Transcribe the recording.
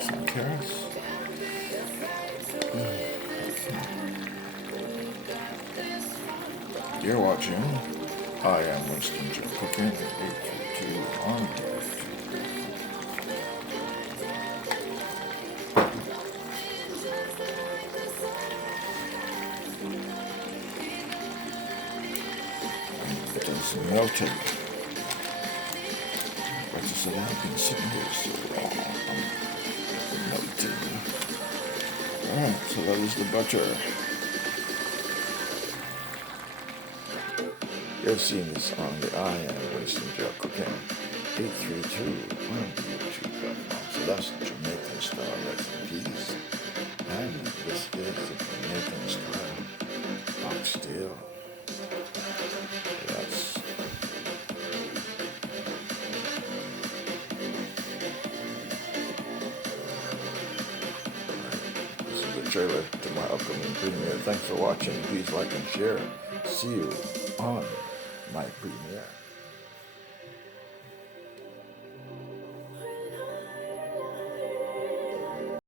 Some carrots. You're watching. I am Winston Joe Cooking 832 on YouTube. It is melted. But just so I've been sitting here so long. I'm melting. Alright, so that is the butter. You're seeing this on the I am Winston Joe Cooking 832 on YouTube.com. So that's Jamaican style recipes. And this is the Jamaican style oxtail. Yes. This is the trailer to my upcoming premiere. Thanks for watching. Please like and share. See you on my premiere.